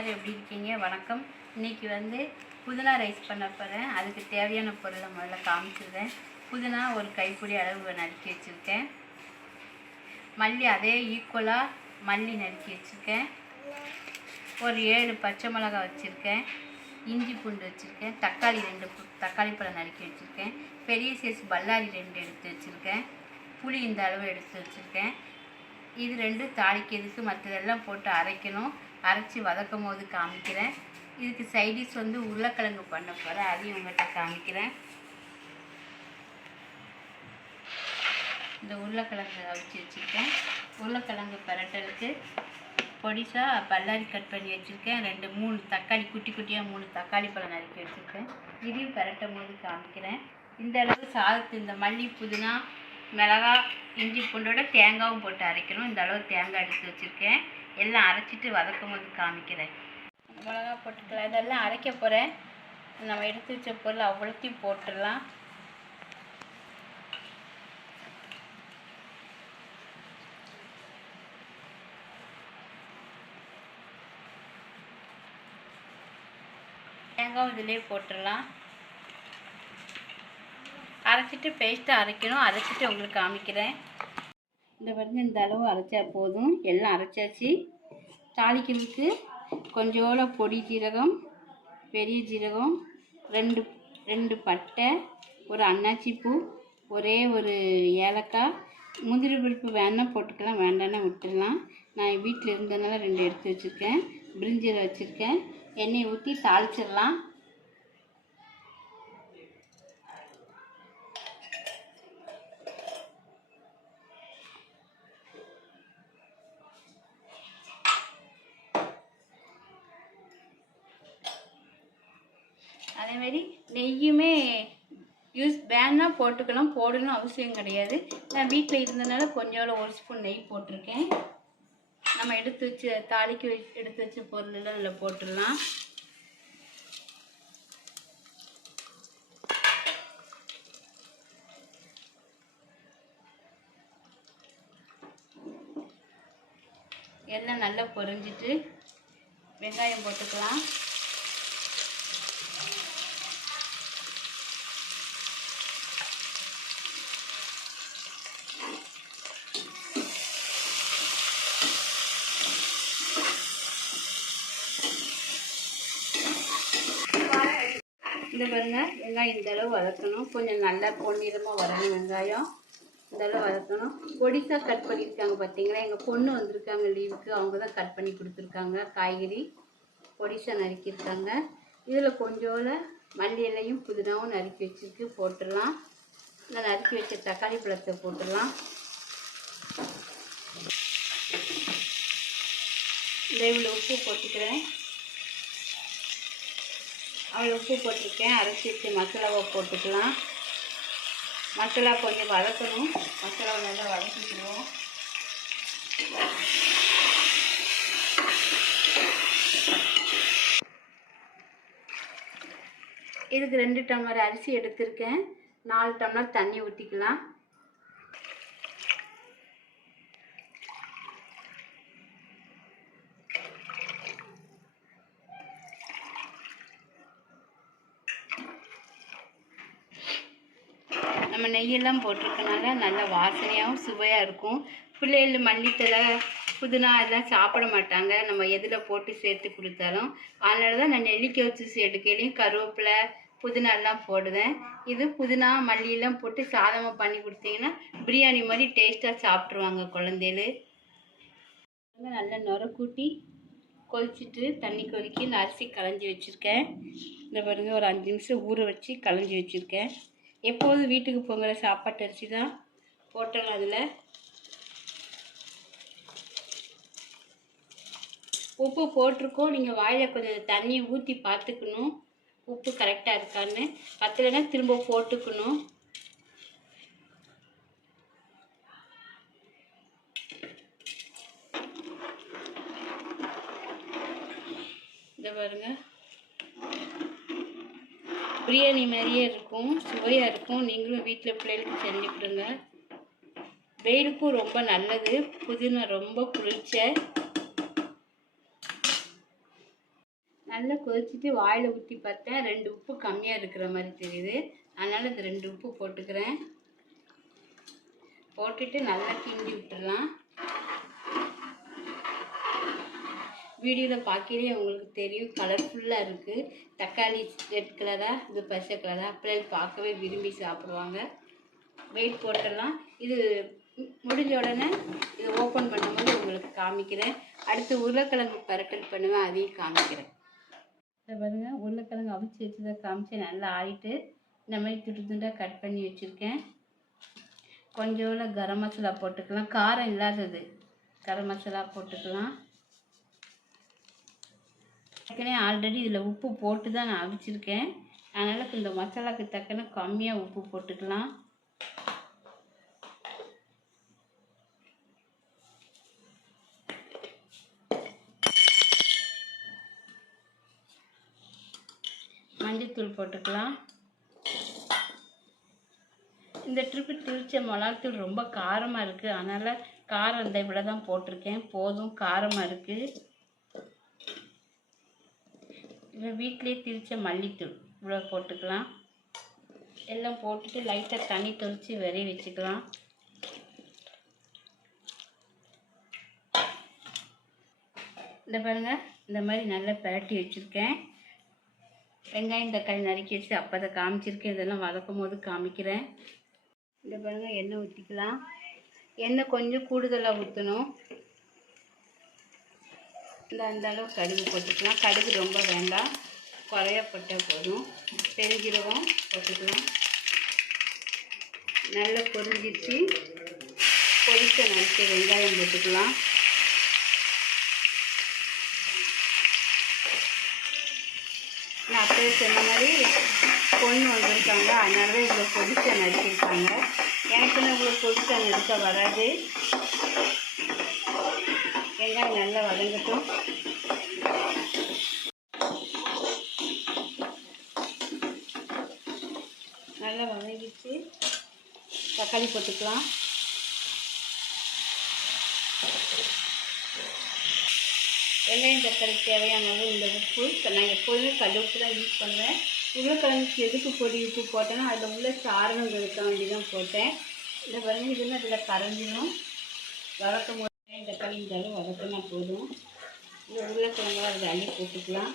எல்லோரும் எப்படி இருக்கீங்க? வணக்கம். இன்றைக்கி புதினா ரைஸ் பண்ண போகிறேன். அதுக்கு தேவையான பொருளை முதல்ல காமிச்சிடுறேன். புதினா ஒரு கைப்பிடி அளவு நறுக்கி வச்சுருக்கேன். மல்லி அதே ஈக்குவலாக மல்லி நறுக்கி வச்சுருக்கேன். ஒரு 7 பச்சை மிளகாய் வச்சுருக்கேன். இஞ்சி பூண்டு வச்சுருக்கேன். தக்காளி 2 தக்காளி பழம் நறுக்கி வச்சுருக்கேன். பெரிய சைஸ் பல்லாரி 2 எடுத்து வச்சுருக்கேன். புளி இந்த அளவு எடுத்து வச்சுருக்கேன். இது 2 தாளிக்கிறதுக்கு மற்றதெல்லாம் போட்டு அரைக்கணும். அரைச்சி வதக்கும் போது காமிக்கிறேன். இதுக்கு சைடிஷ் உருளைக்கிழங்கு பண்ண போகிறேன். அதையும் உங்கள்கிட்ட காமிக்கிறேன். இந்த உருளைக்கிழங்கு அவிச்சு வச்சுருக்கேன். உருளைக்கிழங்கு பரட்டலுக்கு பொடிசாக பல்லாரி கட் பண்ணி வச்சுருக்கேன். 3 தக்காளி குட்டி குட்டியாக 3 தக்காளி பழம் நறுக்கி வச்சுருக்கேன். இதையும் பரட்டும் போது காமிக்கிறேன். இந்த அளவு சாதத்து இந்த மல்லி புதினா மிளகாய் இஞ்சி பூண்டோட தேங்காயும் போட்டு அரைக்கணும். இந்த அளவு தேங்காய் எடுத்து வச்சுருக்கேன். எல்லாம் அரைச்சிட்டு வதக்கும் போது காமிக்கிறேன். மிளகா போட்டுக்கலாம். இதெல்லாம் அரைக்க போகிறேன். நம்ம எடுத்து வச்ச பொருள் அவ்வளோத்தையும் போட்டுடலாம். தேங்காயும் இதிலே போட்டுடலாம். அரைச்சிட்டு பேஸ்ட்டாக அரைக்கணும். அரைச்சிட்டு உங்களுக்கு காமிக்கிறேன். இந்த அளவு அரைச்சா போதும். எல்லாம் அரைச்சாச்சு. தாளிக்கிறதுக்கு கொஞ்சோட பொடி ஜீரகம், பெரிய ஜீரகம், 2 பட்டை, ஒரு அன்னாச்சி பூ, ஒரே ஒரு ஏலக்காய், முந்திரி பருப்பு வேணால் போட்டுக்கலாம், வேண்டாம்னா விட்டுடலாம். நான் வீட்டில் இருந்ததுனால 2 எடுத்து வச்சுருக்கேன். பிரிஞ்சில் வச்சுருக்கேன். எண்ணெயை ஊற்றி தாளிச்சிடலாம். அதேமாரி நெய்யுமே வேணா போட்டுக்கலாம், போடணும் அவசியம் கிடையாது. நான் வீட்டில் இருந்தனால கொஞ்சோட 1 ஸ்பூன் நெய் போட்டிருக்கேன். நம்ம எடுத்து வச்ச பொருளெல்லாம் அதில் போட்டுடலாம். எல்லாம் நல்லா பொரிஞ்சிட்டு வெங்காயம் போட்டுக்கலாம். இந்த பாருங்க, வெங்காயம் இந்த அளவு வதக்கணும். கொஞ்சம் நல்லா பொன்னிறமாக வரணும். வெங்காயம் இந்த அளவு வதக்கணும். பொடிசாக கட் பண்ணியிருக்காங்க பார்த்தீங்களா. எங்கள் பொண்ணு வந்திருக்காங்க லீவுக்கு. அவங்க தான் கட் பண்ணி கொடுத்துருக்காங்க. காய்கறி பொடிசாக நறுக்கியிருக்காங்க. இதில் கொஞ்சோட மல்லி இலையும் புதினாவும் நறுக்கி வச்சுருக்கு போட்டுடலாம். இந்த நறுக்கி வச்ச தக்காளி பழத்தை போட்டுடலாம். இந்த இவ்வளோ உப்பு போட்டுக்கிறேன். அவ்வளோ உப்பு போட்டிருக்கேன். அரைச்சி வச்சு மசாலாவை போட்டுக்கலாம். மசாலா கொஞ்சம் வதக்கணும். மசாலாவை நல்லா வதக்கிடுவோம். இதுக்கு 2 டம்ளர் அரிசி எடுத்திருக்கேன். 4 டம்ளர் தண்ணி ஊற்றிக்கலாம். நம்ம நெய்யெல்லாம் போட்டிருக்கனால நல்ல வாசனையாகவும் சுவையாக இருக்கும். பிள்ளைகள் மல்லித்தலை புதினா எல்லாம் சாப்பிட மாட்டாங்க நம்ம எதில் போட்டு சேர்த்து கொடுத்தாலும். அதனால தான் நான் நெல்லிக்காய் வச்சு எடுக்கையிலையும் கருவேப்பிலை புதினா எல்லாம் போடுவேன். இது புதினா மல்லியெல்லாம் போட்டு சாதமாக பண்ணி கொடுத்தீங்கன்னா பிரியாணி மாதிரி டேஸ்ட்டாக சாப்பிட்ருவாங்க குழந்தைகள். நல்லா நுர கூட்டி கொதிச்சுட்டு தண்ணி கொதிக்கி நான் அரிசி களைஞ்சி வச்சுருக்கேன். இந்த பாருங்க, ஒரு 5 நிமிஷம் ஊற வச்சு களைஞ்சி வச்சுருக்கேன். எப்போதும் வீட்டுக்கு பொங்குற சாப்பாட்டு அரிசி தான் போட்டலாம். அதில் உப்பு போட்டிருக்கோம். நீங்கள் வாயில் கொஞ்சம் தண்ணி ஊற்றி பார்த்துக்கணும் உப்பு கரெக்டாக இருக்கான்னு. பத்தலைன்னா திரும்ப போட்டுக்கணும். இந்த பாருங்க, பிரியாணி மாதிரியே இருக்கும், சுவையாக இருக்கும். நீங்களும் வீட்டில் பிள்ளைகளுக்கு செஞ்சு கொடுங்க. வெயிலுக்கும் ரொம்ப நல்லது. புதினா ரொம்ப குளிர்ச்சி. நல்லா கொதிச்சுட்டு வாயில் ஊற்றி பார்த்தேன், 2 உப்பு கம்மியாக இருக்கிற மாதிரி தெரியுது. அதனால் இந்த 2 உப்பு போட்டுக்கிறேன். போட்டுட்டு நல்லா கிண்டி விட்டுடலாம். வீடியோவில் பார்க்கலே உங்களுக்கு தெரியும், கலர்ஃபுல்லாக இருக்குது. தக்காளி ரெட் கலராக, இது பச்சை கலராக, பிள்ளைகள் பார்க்கவே விரும்பி சாப்பிடுவாங்க. வெயிட் போட்டுடலாம். இது முடிஞ்ச உடனே இதை ஓப்பன் பண்ணும்போது உங்களுக்கு காமிக்கிறேன். அடுத்து உருளைக்கிழங்கு பரட்டல் பண்ணுவேன், அதையும் காமிக்கிறேன். இதை பாருங்கள், உருளைக்கிழங்கு அவிச்சு வச்சதை காமிச்சு நல்லா ஆறிட்டு இந்த மாதிரி துண்டு துண்டாக கட் பண்ணி வச்சுருக்கேன். கொஞ்சோண்டு கரம் மசாலா போட்டுக்கலாம், காரம் இல்லாதது கரம் மசாலா போட்டுக்கலாம். ஏற்கனவே ஆல்ரெடி இதில் உப்பு போட்டு தான் நான் அவிச்சிருக்கேன். அதனால் இந்த மசாலாவுக்கு தக்கன கம்மியாக உப்பு போட்டுக்கலாம். மஞ்சள்தூள் போட்டுக்கலாம். இந்த ட்ரிப்பு திரிச்ச மிளகாத்தூள் ரொம்ப காரமாக இருக்குது, அதனால் காரம் இந்த இவ்வளோ தான் போட்டிருக்கேன். போதும், காரமாக இருக்குது. இப்போ வீட்டிலே திரிச்ச மல்லித்தூள் இவ்வளோ போட்டுக்கலாம். எல்லாம் போட்டுட்டு லைட்டாக தண்ணி தொளித்து விரைய வச்சுக்கலாம். இந்த பாருங்கள், இந்த மாதிரி நல்லா பரட்டி வச்சுருக்கேன். வெங்காயம் தக்காளி நறுக்கி வச்சு அப்போ அதை காமிச்சிருக்கேன். இதெல்லாம் வதக்கும் போது காமிக்கிறேன். இந்த பாருங்கள், எண்ணெய் ஊற்றிக்கலாம். எண்ணெய் கொஞ்சம் கூடுதலாக ஊற்றணும். அந்த அளவு கடுகு போட்டுக்கலாம். கடுகு ரொம்ப வேண்டாம், குறையா போட்டால் போதும். பெருஞ்சீரகம் போட்டுக்கலாம். நல்லா பொரிஞ்சிச்சு. பொரிச்ச நறுக்க வெங்காயம் போட்டுக்கலாம். நான் அப்படியே சொன்ன மாதிரி பொண்ணு வந்திருக்காங்க, அதனால தான் இவ்வளோ பொரிச்ச நறுக்கியிருக்காங்க. எனக்குன்னு இவ்வளோ பொரிச்ச நறுக்க வராது. வெங்காயம் நல்லா வதங்கட்டும். நல்லா வதங்கிச்சு. தக்காளி போட்டுக்கலாம். வெங்காயம் தக்காளி தேவையான அளவு இந்த உப்பு. நான் எப்போதுமே கல் உப்பு தான் யூஸ் பண்ணுவேன். உருளைக்கிழங்குக்கு எதுக்கு பொடி உப்பு போட்டேன்னா அதில் உள்ள சாரணம் இருக்க வேண்டி தான் போட்டேன். இந்த பாருங்க, இதுன்னு அதில் கரைஞ்சிடும். வதக்கும் போது தக்காளி இந்த அளவு வதக்கினா போதும். இந்த உருளைக்கிழங்கு அதில் அள்ளி போட்டுக்கலாம்.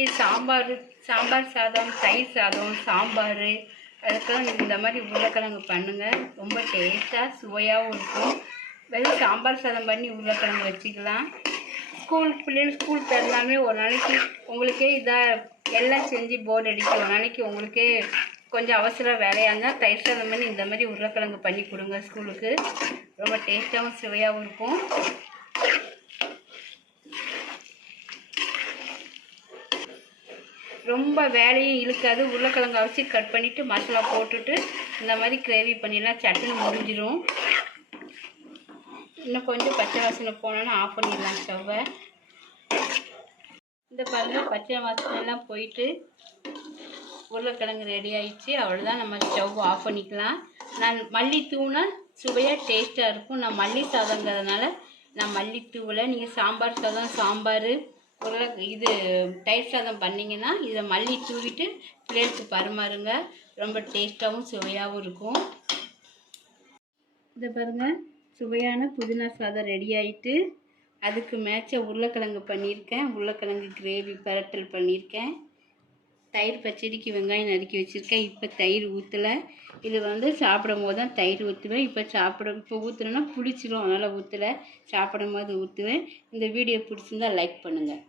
இது சாம்பார் சாதம், தயிர் சாதம், சாம்பார், அதுக்கெல்லாம் இந்த மாதிரி உருளைக்கிழங்கு பண்ணுங்கள். ரொம்ப டேஸ்ட்டாக சுவையாகவும் இருக்கும். வெறும் சாம்பார் சாதம் பண்ணி உருளைக்கிழங்கு வச்சுக்கலாம். பிள்ளைகள் ஸ்கூல் திறந்தாலுமே ஒரு நாளைக்கு உங்களுக்கே இதாக எல்லாம் செஞ்சு போர்டு அடிக்கும். ஒரு நாளைக்கு உங்களுக்கே கொஞ்சம் அவசர வேலையாக இருந்தால் தயிர் சாதம் பண்ணி இந்த மாதிரி உருளைக்கிழங்கு பண்ணி கொடுங்க ஸ்கூலுக்கு. ரொம்ப டேஸ்ட்டாகவும் சுவையாகவும் இருக்கும். ரொம்ப வேலையும் இழுக்காது. உருளைக்கிழங்கு அவிச்சு கட் பண்ணிவிட்டு மசாலா போட்டுட்டு இந்த மாதிரி கிரேவி பண்ணிடலாம். சட்டுன்னு முடிஞ்சிடும். இன்னும் கொஞ்சம் பச்சை வாசனை போனோன்னா ஆஃப் பண்ணிடலாம் ஸ்டவ்வை. இந்த பாருங்கள், பச்சை வாசனைலாம் போயிட்டு உருளைக்கிழங்கு ரெடி ஆகிடுச்சு. அவ்வளோதான், நம்ம ஸ்டவ் ஆஃப் பண்ணிக்கலாம். நான் மல்லி தூவினா சுவையாக டேஸ்ட்டாக இருக்கும். நான் மல்லி சாதங்கிறதுனால நான் மல்லி தூவலை. நீங்கள் சாம்பார் சாதம், சாம்பார், இது தயிர் சாதம் பண்ணிங்கன்னா இதை மல்லி தூவிட்டு பிளேட்டுக்கு பரிமாறுங்க. ரொம்ப டேஸ்ட்டாகவும் சுவையாகவும் இருக்கும். இதை பாருங்கள், சுவையான புதினா சாதம் ரெடி ஆகிட்டு அதுக்கு மேட்ச உருளைக்கிழங்கு பண்ணியிருக்கேன். உருளைக்கிழங்கு கிரேவி பரட்டல் பண்ணியிருக்கேன். தயிர் பச்சடிக்கு வெங்காயம் நறுக்கி வச்சுருக்கேன். இப்போ தயிர் ஊற்றலை. இது சாப்பிடும் போது தான் தயிர் ஊற்றுவேன். இப்போ ஊற்றுனேன்னா புளிச்சிடும், அதனால் ஊற்றலை. சாப்பிடும் போது ஊற்றுவேன். இந்த வீடியோ பிடிச்சிருந்தால் லைக் பண்ணுங்கள்.